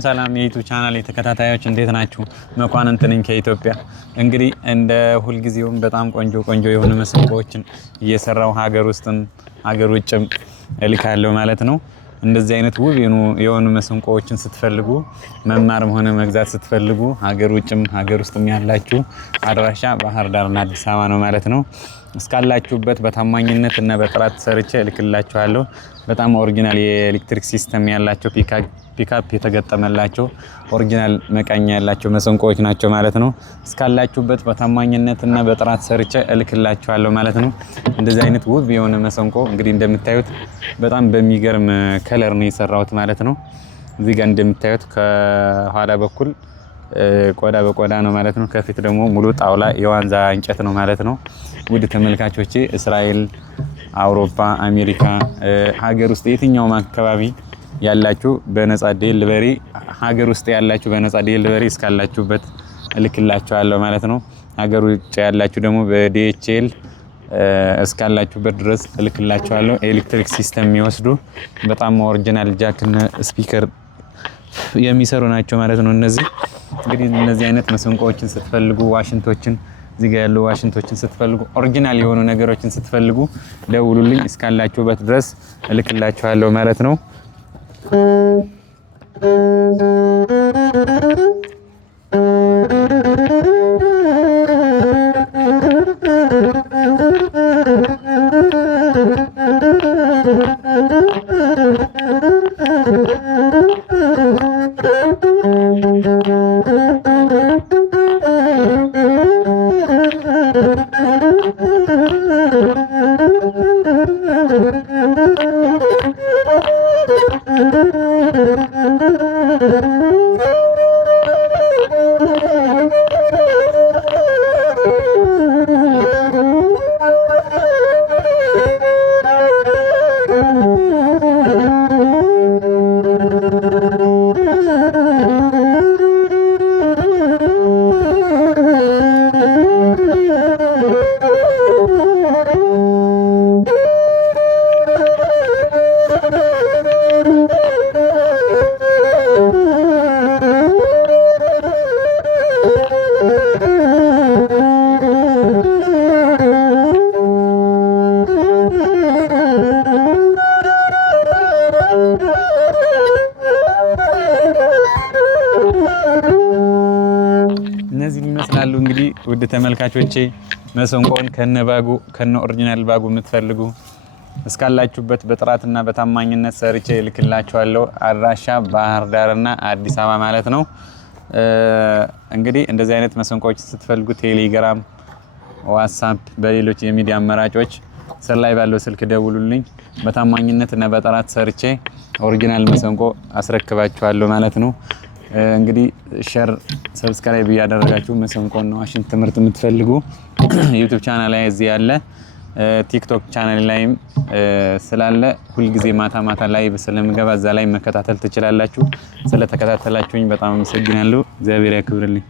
ሰላም የዩቲዩብ ቻናል ተከታታዮች እንዴት ናችሁ? መኳንንት ነኝ ከኢትዮጵያ። እንግዲህ እንደ ሁልጊዜውም በጣም ቆንጆ የሆኑ መስንቆዎችን እየሰራው ሀገር ውስጥም ሀገር ውጭም እልካለሁ ማለት ነው። እንደዚህ አይነት ውብ የሆኑ መስንቆዎችን ስትፈልጉ መማርም ሆነ መግዛት ስትፈልጉ ሀገር ውጭም ሀገር ውስጥም ያላችሁ አድራሻ ባህር ዳርና አዲስ አበባ ነው ማለት ነው። እስካላችሁበት በታማኝነት እና በጥራት ሰርቼ እልክላችኋለሁ። በጣም ኦሪጂናል የኤሌክትሪክ ሲስተም ያላቸው ፒካፕ የተገጠመላቸው ኦሪጂናል መቃኛ ያላቸው መስንቆዎች ናቸው ማለት ነው። እስካላችሁበት በታማኝነት እና በጥራት ሰርቼ እልክላችኋለሁ ማለት ነው። እንደዚህ አይነት ውብ የሆነ መስንቆ እንግዲህ እንደምታዩት በጣም በሚገርም ከለር ነው የሰራሁት ማለት ነው። እዚህ ጋር እንደምታዩት ከኋላ በኩል ቆዳ በቆዳ ነው ማለት ነው። ከፊት ደግሞ ሙሉ ጣውላ የዋንዛ እንጨት ነው ማለት ነው። ውድ ተመልካቾቼ እስራኤል፣ አውሮፓ፣ አሜሪካ ሀገር ውስጥ የትኛውም አካባቢ ያላችሁ በነፃ ዴሊቨሪ ሀገር ውስጥ ያላችሁ በነፃ ዴሊቨሪ እስካላችሁበት እልክላችኋለሁ ማለት ነው። ሀገር ውጭ ያላችሁ ደግሞ በዲኤችኤል እስካላችሁበት ድረስ እልክላችኋለሁ። ኤሌክትሪክ ሲስተም የሚወስዱ በጣም ኦሪጂናል ጃክ እና ስፒከር የሚሰሩ ናቸው ማለት ነው። እንግዲህ እነዚህ አይነት መስንቆዎችን ስትፈልጉ ዋሽንቶችን እዚህ ጋር ያሉ ዋሽንቶችን ስትፈልጉ ኦሪጂናል የሆኑ ነገሮችን ስትፈልጉ ደውሉልኝ። እስካላችሁበት ድረስ እልክላችኋለሁ ማለት ነው። እነዚህ ይመስላሉ እንግዲህ ውድ ተመልካቾቼ መስንቆን ከነባጉ ከነ ኦሪጂናል ባጉ የምትፈልጉ እስካላችሁበት በጥራትና በታማኝነት ሰርቼ እልክላችኋለሁ። አድራሻ ባህር ዳርና አዲስ አበባ ማለት ነው። እንግዲህ እንደዚህ አይነት መስንቆች ስትፈልጉ ቴሌግራም፣ ዋትስአፕ በሌሎች የሚዲያ አማራጮች ስር ላይ ባለው ስልክ ደውሉልኝ። በታማኝነትና በጥራት ሰርቼ ኦሪጂናል መስንቆ አስረክባችኋለሁ ማለት ነው። እንግዲህ ሼር ሰብስክራይብ ያደረጋችሁ መስንቆና ዋሽንት ትምህርት የምትፈልጉ ዩቲዩብ ቻናል ላይ እዚህ ያለ ቲክቶክ ቻናል ላይም ስላለ ሁልጊዜ ማታ ላይ ስለምገባ እዛ ላይ መከታተል ትችላላችሁ። ስለተከታተላችሁኝ በጣም አመሰግናለሁ። እግዚአብሔር ያክብርልኝ።